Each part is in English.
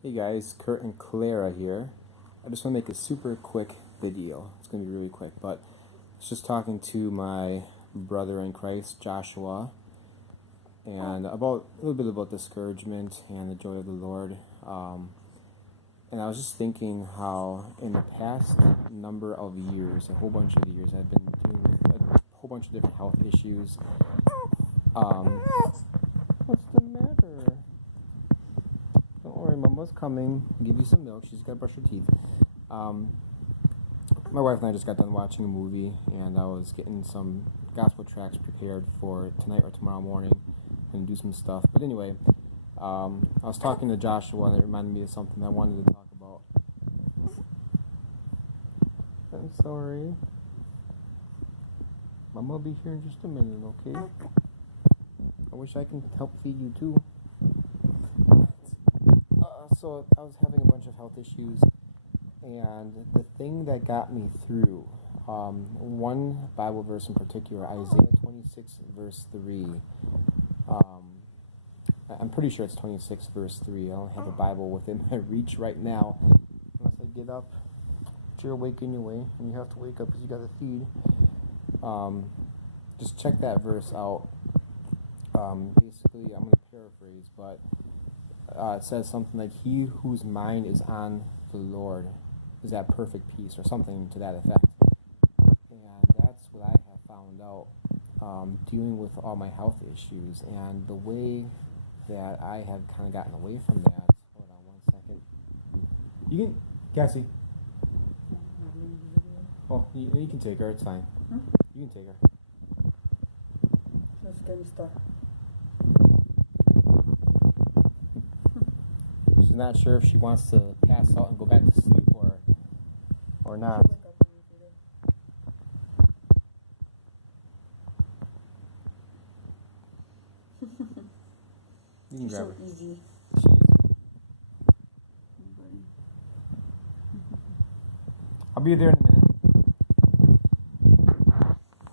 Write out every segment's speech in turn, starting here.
Hey guys, Kurt and Clara here. I just want to make a super quick video. It's going to be really quick, but I was just talking to my brother in Christ, Joshua, and about a little bit about discouragement and the joy of the Lord. And I was just thinking how in the past number of years, a whole bunch of years, I've been dealing with a whole bunch of different health issues. What's the matter? Don't worry, Mama's coming. I'll give you some milk. She's got to brush her teeth. My wife and I just got done watching a movie, and I was getting some gospel tracks prepared for tonight or tomorrow morning and do some stuff. But anyway, I was talking to Joshua, and it reminded me of something I wanted to talk about. I'm sorry. Mama will be here in just a minute, okay? I wish I can help feed you too. So I was having a bunch of health issues, and the thing that got me through, one Bible verse in particular, Isaiah 26 verse 3. I'm pretty sure it's 26 verse 3. I don't have a Bible within my reach right now, unless I get up. But you're awake anyway, and you have to wake up because you got to feed. Just check that verse out. Basically, I'm going to paraphrase, but it says something like, "He whose mind is on the Lord is at perfect peace," or something to that effect. And that's what I have found out dealing with all my health issues, and the way that I have kind of gotten away from that. Hold on 1 second. You can, Cassie. Oh, you can take her. It's fine. You can take her. Let's get stuff. She's not sure if she wants to pass out and go back to sleep or not. You can grab her. Easy. I'll be there in a minute.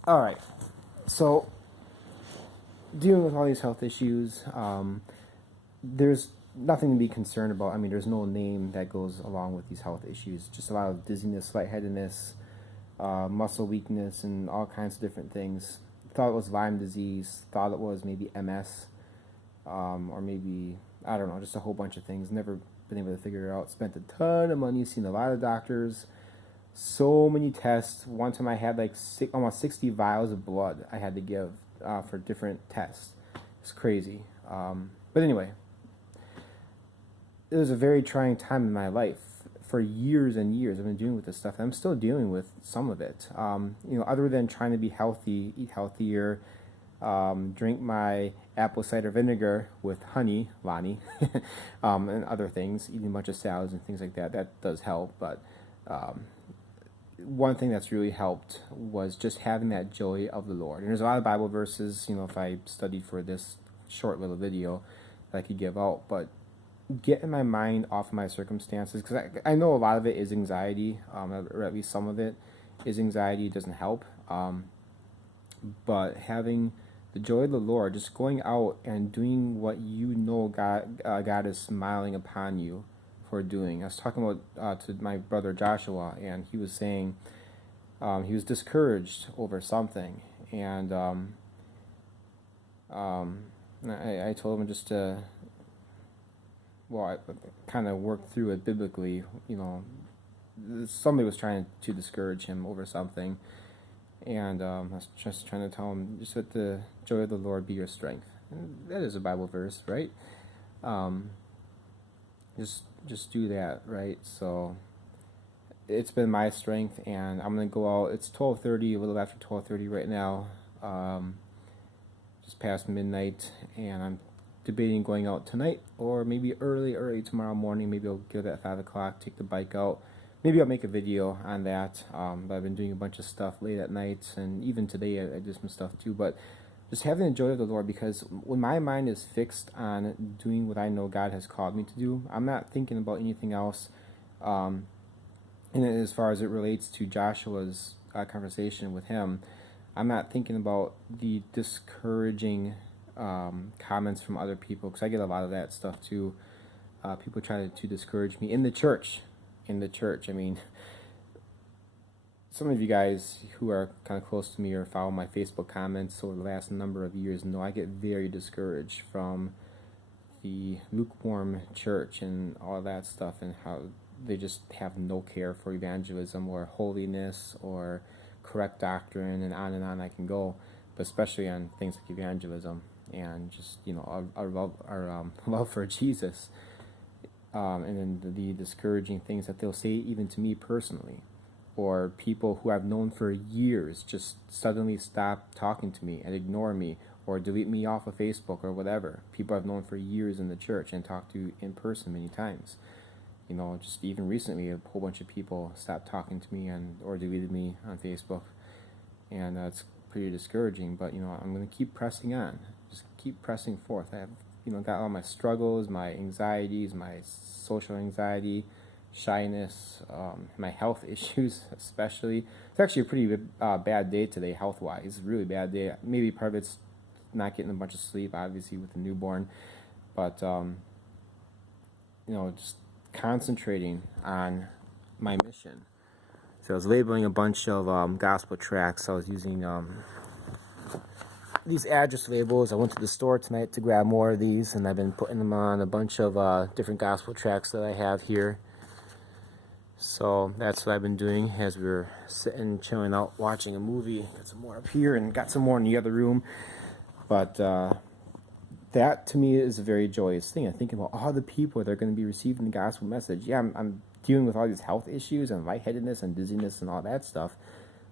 Alright, so dealing with all these health issues, there's nothing to be concerned about. I mean, there's no name that goes along with these health issues. Just a lot of dizziness, lightheadedness, muscle weakness, and all kinds of different things. Thought it was Lyme disease, thought it was maybe MS, or maybe, I don't know, just a whole bunch of things. Never been able to figure it out. Spent a ton of money, seen a lot of doctors, so many tests. One time I had like almost 60 vials of blood I had to give for different tests. It's crazy. But anyway, it was a very trying time in my life. For years and years, I've been dealing with this stuff, and I'm still dealing with some of it. Other than trying to be healthy, eat healthier, drink my apple cider vinegar with honey, Lonnie, and other things, eating a bunch of salads and things like that. That does help, but one thing that's really helped was just having that joy of the Lord. And there's a lot of Bible verses, if I studied for this short little video, that I could give out, but getting my mind off of my circumstances, because I know a lot of it is anxiety, or at least some of it is anxiety. It doesn't help, but having the joy of the Lord, just going out and doing what God is smiling upon you for doing. I was talking about to my brother Joshua, and he was saying he was discouraged over something, and I told him just to, I kind of worked through it biblically. Somebody was trying to discourage him over something, and I was just trying to tell him, just let the joy of the Lord be your strength. And that is a Bible verse, right? Just do that, right? So it's been my strength, and I'm gonna go out. It's 12:30, a little after 12:30 right now, just past midnight, and I'm debating going out tonight or maybe early tomorrow morning. Maybe I'll get at 5 o'clock, take the bike out. Maybe I'll make a video on that. But I've been doing a bunch of stuff late at night, and even today I did some stuff too. But just having the joy of the Lord, because when my mind is fixed on doing what I know God has called me to do, I'm not thinking about anything else. And as far as it relates to Joshua's conversation with him, I'm not thinking about the discouraging comments from other people, because I get a lot of that stuff too. people try to discourage me in the church. In the church, I mean, some of you guys who are kind of close to me or follow my Facebook comments over the last number of years know I get very discouraged from the lukewarm church and all that stuff, and how they just have no care for evangelism or holiness or correct doctrine, and on I can go, but especially on things like evangelism and just, you know, our love for Jesus, and then the discouraging things that they'll say even to me personally, or people who I've known for years just suddenly stop talking to me and ignore me or delete me off of Facebook or whatever. People I've known for years in the church and talked to in person many times. You know, just even recently, a whole bunch of people stopped talking to me or deleted me on Facebook, and that's pretty discouraging. But, you know, I'm going to keep pressing on, just keep pressing forth. I have, you know, got all my struggles, my anxieties, my social anxiety, shyness, my health issues especially. It's actually a pretty bad day today health-wise. It's a really bad day. Maybe part of it's not getting a bunch of sleep, obviously, with the newborn, but you know, just concentrating on my mission. So I was labeling a bunch of gospel tracts. I was using these address labels. I went to the store tonight to grab more of these, and I've been putting them on a bunch of different gospel tracts that I have here. So that's what I've been doing as we were sitting, chilling out, watching a movie. Got some more up here and got some more in the other room. But that to me is a very joyous thing. I'm thinking about all the people that are going to be receiving the gospel message. Yeah, I'm dealing with all these health issues and lightheadedness and dizziness and all that stuff.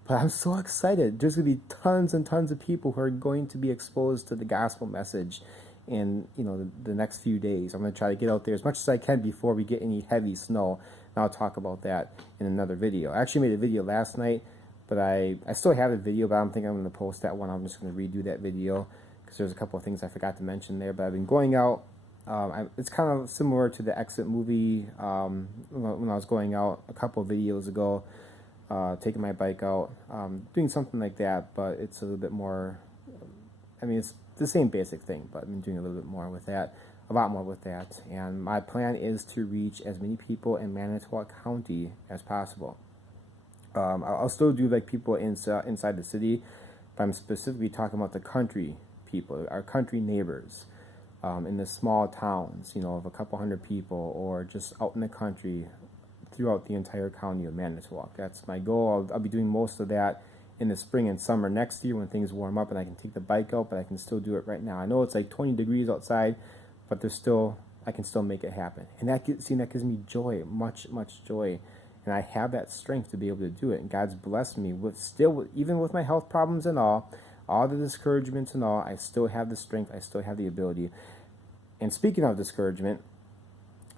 But I'm so excited. There's going to be tons and tons of people who are going to be exposed to the gospel message in, you know, the next few days. I'm going to try to get out there as much as I can before we get any heavy snow. And I'll talk about that in another video. I actually made a video last night, but I still have a video, but I don't think I'm going to post that one. I'm just going to redo that video because there's a couple of things I forgot to mention there. But I've been going out. It's kind of similar to the Exit movie when I was going out a couple of videos ago, taking my bike out, doing something like that, but it's a little bit more, I mean, it's the same basic thing, but I've been doing a little bit more with that, a lot more with that, and my plan is to reach as many people in Manitowoc County as possible. I'll still do like people inside the city, but I'm specifically talking about the country people, our country neighbors, in the small towns, you know, of a couple hundred people, or just out in the country throughout the entire county of Manitowoc. That's my goal. I'll be doing most of that in the spring and summer next year when things warm up and I can take the bike out, but I can still do it right now. I know it's like 20 degrees outside, but I can still make it happen. And that gives me joy, much joy. And I have that strength to be able to do it. And God's blessed me even with my health problems and all the discouragements and all, I still have the strength, I still have the ability. And speaking of discouragement,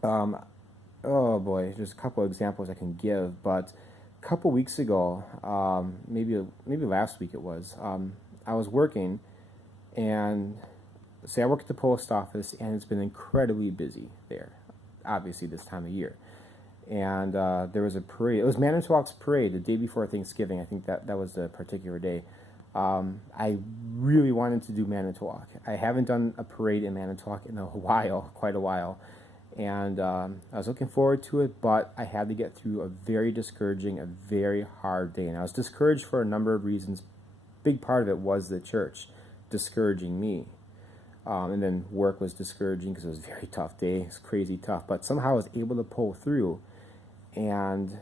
oh boy, there's a couple of examples I can give, but a couple weeks ago, maybe last week it was, I was working, and say I work at the post office, and it's been incredibly busy there, obviously this time of year. And there was a parade. It was Manitowoc's parade the day before Thanksgiving. I think that was the particular day. I really wanted to do Manitowoc. I haven't done a parade in Manitowoc in a while, quite a while. And I was looking forward to it, but I had to get through a very discouraging, a very hard day. And I was discouraged for a number of reasons. Big part of it was the church discouraging me. And then work was discouraging because it was a very tough day. It's crazy tough. But somehow I was able to pull through. And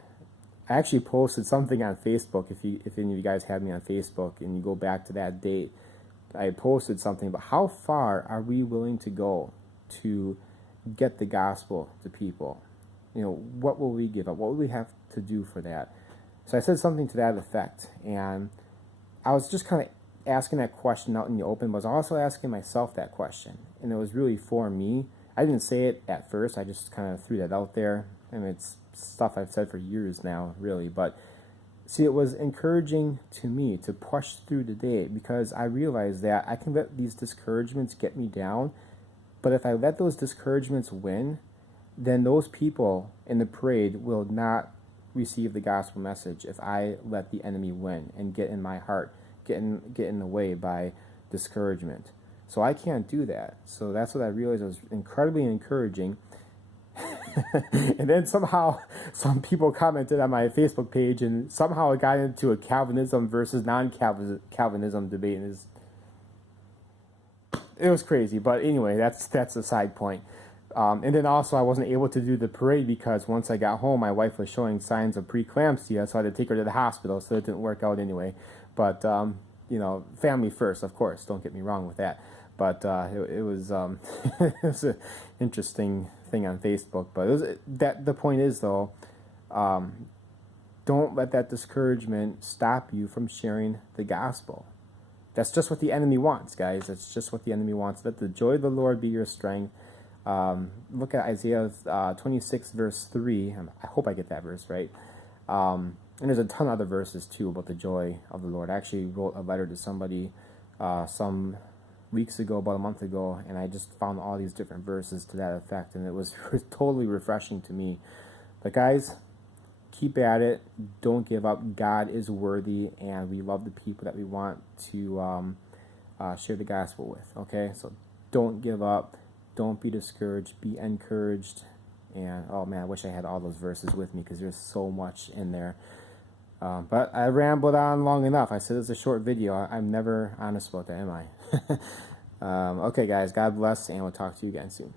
I actually posted something on Facebook. If any of you guys have me on Facebook and you go back to that date, I posted something about how far are we willing to go to get the gospel to people. You know, what will we give up? What will we have to do for that? So I said something to that effect, and I was just kind of asking that question out in the open, but I was also asking myself that question, and it was really for me. I didn't say it at first, I just kind of threw that out there, and it's stuff I've said for years now, really, but see, it was encouraging to me to push through the day, because I realized that I can let these discouragements get me down, but if I let those discouragements win, then those people in the parade will not receive the gospel message if I let the enemy win and get in my heart, get in the way by discouragement. So I can't do that. So that's what I realized was incredibly encouraging. And then somehow some people commented on my Facebook page, and somehow it got into a Calvinism versus non-Calvinism debate, and it was crazy. But anyway, that's a side point. And then also I wasn't able to do the parade because once I got home, my wife was showing signs of preeclampsia, so I had to take her to the hospital, so it didn't work out anyway. But, you know, family first, of course, don't get me wrong with that. But it was it was an interesting thing on Facebook. But the point is, though, don't let that discouragement stop you from sharing the gospel. That's just what the enemy wants, guys. That's just what the enemy wants. Let the joy of the Lord be your strength. Look at Isaiah 26 verse 3. I hope I get that verse right. And there's a ton of other verses too about the joy of the Lord. I actually wrote a letter to somebody some weeks ago, about a month ago, and I just found all these different verses to that effect, and it was totally refreshing to me. But guys, keep at it. Don't give up. God is worthy, and we love the people that we want to share the gospel with. Okay, so don't give up. Don't be discouraged. Be encouraged. And oh man, I wish I had all those verses with me because there's so much in there. But I rambled on long enough. I said it's a short video. I'm never honest about that, am I? Okay, guys. God bless, and we'll talk to you again soon.